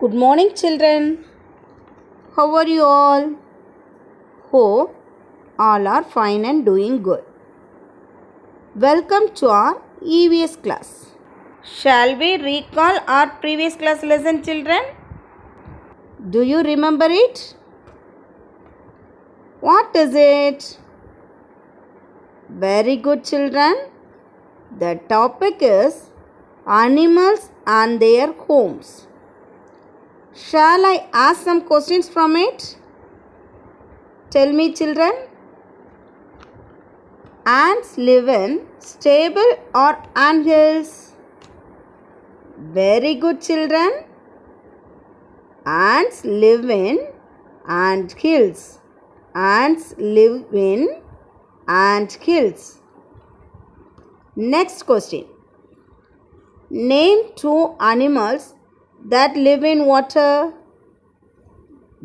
Good morning, children. How are you all? Hope all are fine and doing good. Welcome to our EVS class. Shall we recall our previous class lesson, children? Do you remember it? What is it? Very good, children. The topic is animals and their homes. Shall I ask some questions from it? Tell me, children. Ants live in stable or anthills? Very good, children. Ants live in anthills. Ants live in anthills. Next question. Name two animals that live in water.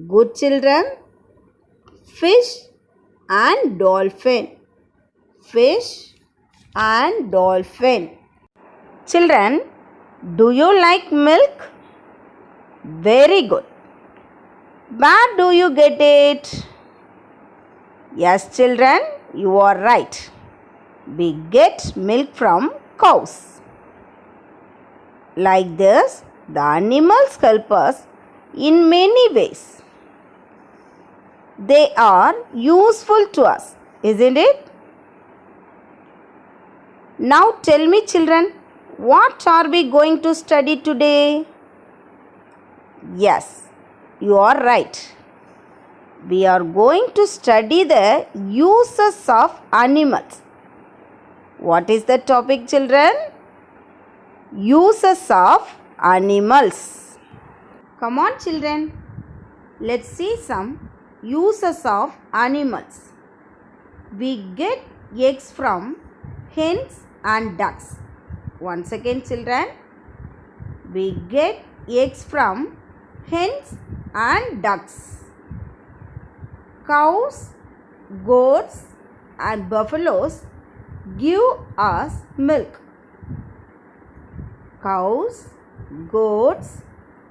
Good, children. Fish and dolphin. Fish and dolphin. Children, do you like milk? Very good. Where do you get it? Yes, children, you are right. We get milk from cows. Like this, the animals help us in many ways. They are useful to us, isn't it? Now tell me, children, what are we going to study today? Yes, you are right. We are going to study the uses of animals. What is the topic, children? Uses of animals. Come on, children. Let's see some uses of animals. We get eggs from hens and ducks. Once again, children. We get eggs from hens and ducks. Cows, goats and buffaloes give us milk. Cows, goats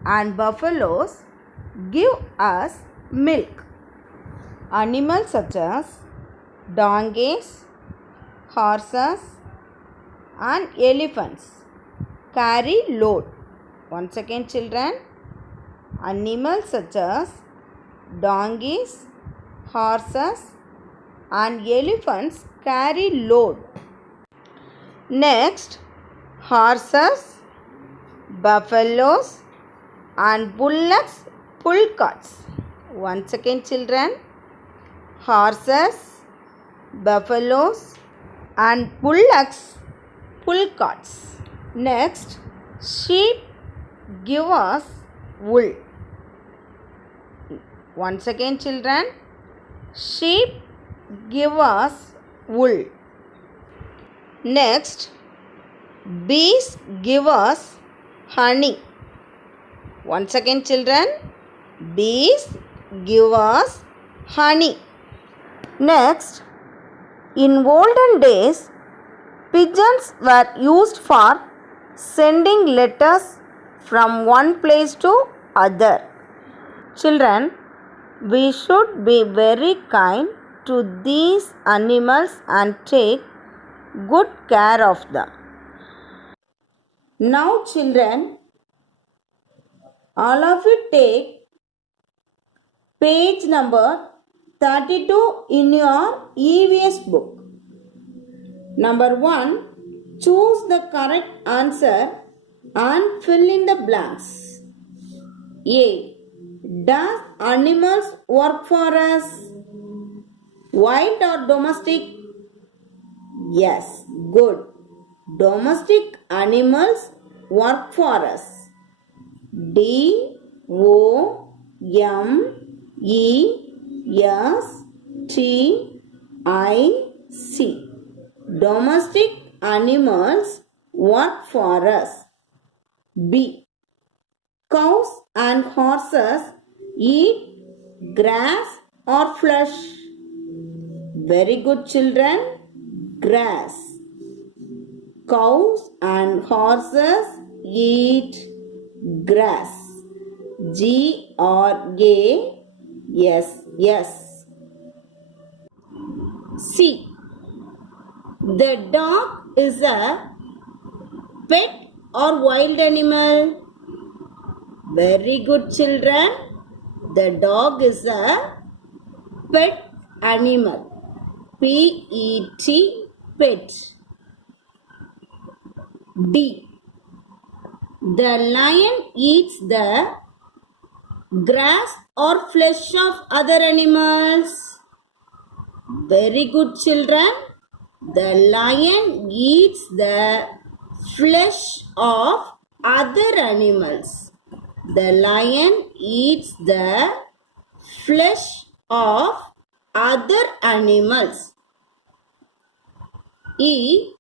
and buffaloes give us milk. Animals such as donkeys, horses and elephants carry load. Once again, children. Animals such as donkeys, horses and elephants carry load. Next, horses, buffaloes and bullocks pull carts. Once again, children. Horses, buffaloes and bullocks pull carts. Next, sheep give us wool. Once again, children. Sheep give us wool. Next, bees give us honey. Once again, children. Bees give us honey. Next, in olden days, pigeons were used for sending letters from one place to other. Children, we should be very kind to these animals and take good care of them. Now, children, all of you take page number 32 in your EVS book. Number 1, choose the correct answer and fill in the blanks. A. Does animals work for us? Wild or domestic? Yes, good. Domestic animals work for us. DOMESTIC. Domestic animals work for us. B. Cows and horses eat grass or flesh. Very good, children. Grass. Cows and horses eat grass. Grass. C. The dog is a pet or wild animal? Very good, children. The dog is a pet animal. P-E-T, pet. D. The lion eats the grass or flesh of other animals. Very good, children. The lion eats the flesh of other animals. The lion eats the flesh of other animals. E.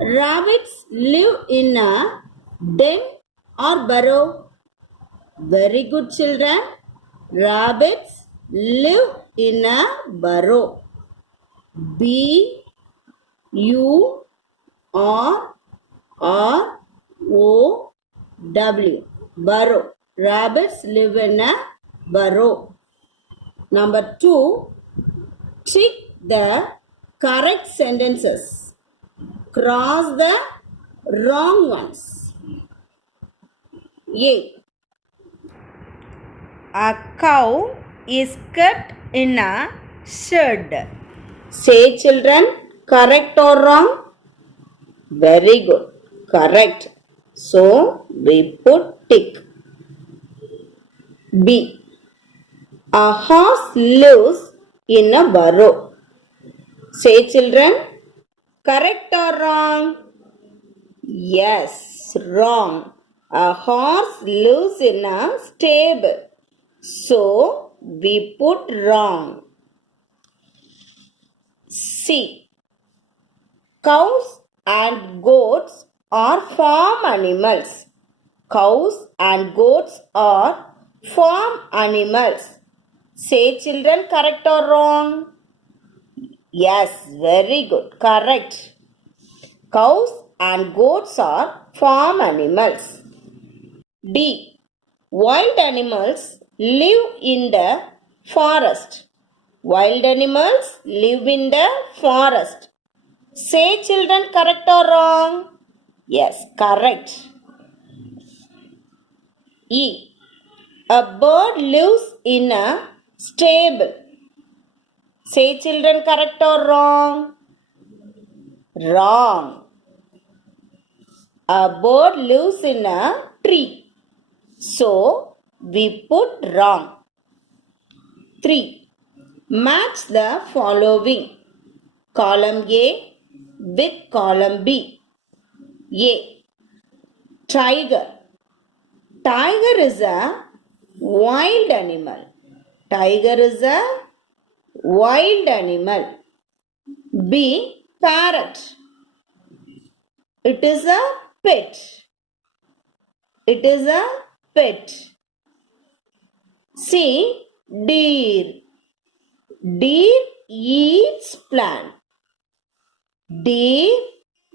Rabbits live in a den or burrow. Very good, children. Rabbits live in a burrow. B U R R O W. Burrow. Rabbits live in a burrow. Number 2. Tick the correct sentences. Cross the wrong ones. A. A cow is kept in a shed. Say, children, correct or wrong? Very good. Correct. So, we put tick. B. A horse lives in a burrow. Say, children, correct or wrong? Yes, wrong. A horse lives in a stable. So, we put wrong. C. Cows and goats are farm animals. Cows and goats are farm animals. Say, children, correct or wrong? Yes, very good. Correct. Cows and goats are farm animals. D. Wild animals live in the forest. Wild animals live in the forest. Say, children, correct or wrong? Yes, correct. E. A bird lives in a stable. Say, children, correct or wrong? Wrong. A bird lives in a tree. So, we put wrong. 3. Match the following. Column A with column B. A. Tiger. Tiger is a wild animal. Tiger is a wild animal. B. Parrot. It is a pet. It is a pet. C. Deer. Deer eats plant. Deer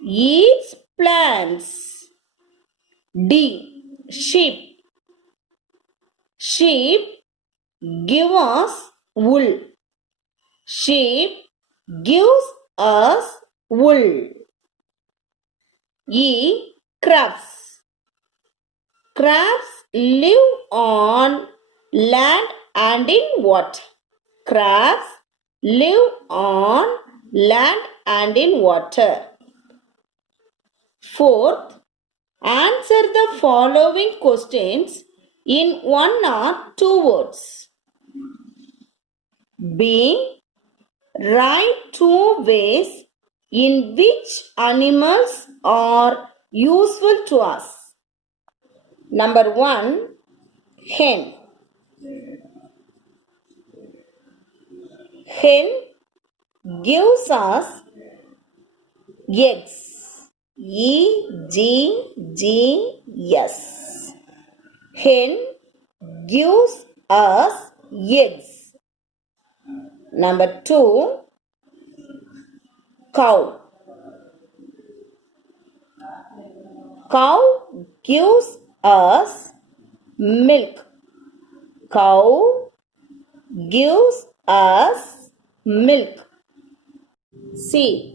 eats plants. D. Sheep. Sheep give us wool. Sheep gives us wool. E. Crabs. Crabs live on land and in water. Crabs live on land and in water. 4th, answer the following questions in 1 or 2 words. B. Write 2 ways in which animals are useful to us. Number 1, hen. Hen gives us eggs. E-G-G-S. Hen gives us eggs. Number 2, cow. Cow gives us milk. Cow gives us milk. C.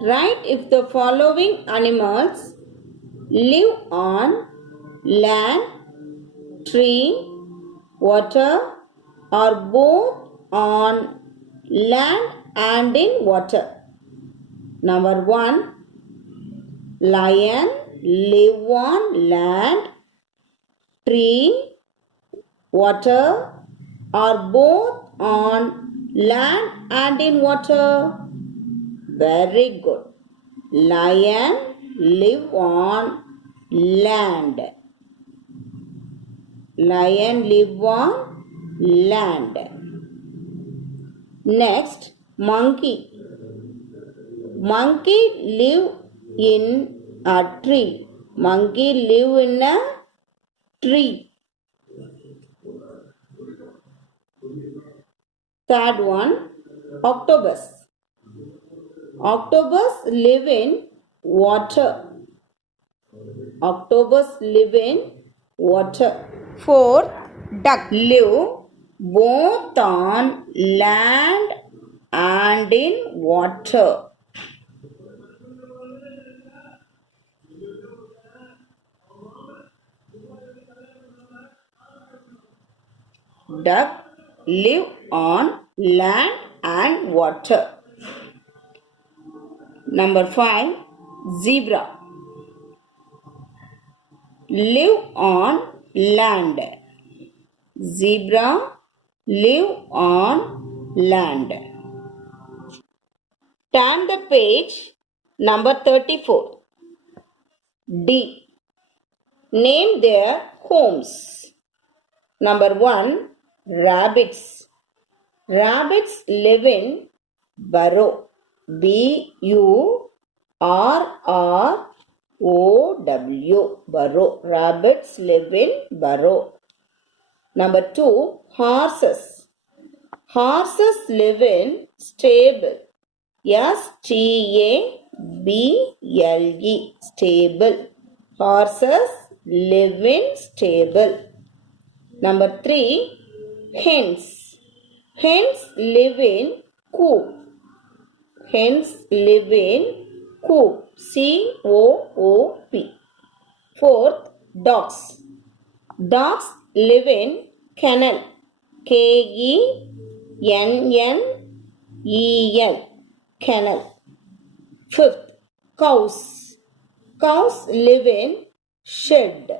Write if the following animals live on land, tree, water, or both on land and in water. Number 1. Lion live on land, tree, water, or both on land and in water. Very good. Lion live on land. Lion live on land. Next, monkey. Monkey live in a tree. Monkey live in a tree. Third one, octopus. Octopus live in water. Octopus live in water. Fourth, duck live both on land and in water. Duck live on land and water. Number 5, zebra live on land. Zebra live on land. Turn the page number 34. D. Name their homes. Number 1, rabbits. Rabbits live in burrow. B-U-R-R-O-W. Burrow. Rabbits live in burrow. Number 2, horses. Horses live in stable. S-T-A-B-L-E. Stable. Horses live in stable. Number 3, hens. Hens live in coop. Hens live in coop. C-O-O-P. Fourth, dogs. Dogs live in kennel. K-E-N-N-E-L. Kennel. Fifth, cows. Cows live in shed.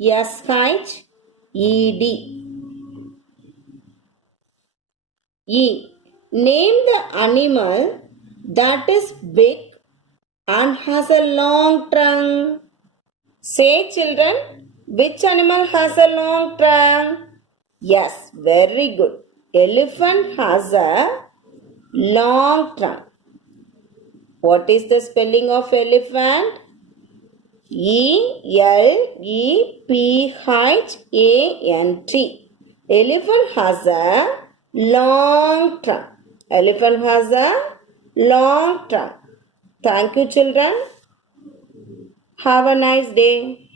S-H-E-D. E. Name the animal that is big and has a long trunk. Say, children, which animal has a long trunk? Yes, very good. Elephant has a long trunk. What is the spelling of elephant? E-L-E-P-H-A-N-T. Elephant has a long trunk. Elephant has a long trunk. Thank you, children. Have a nice day.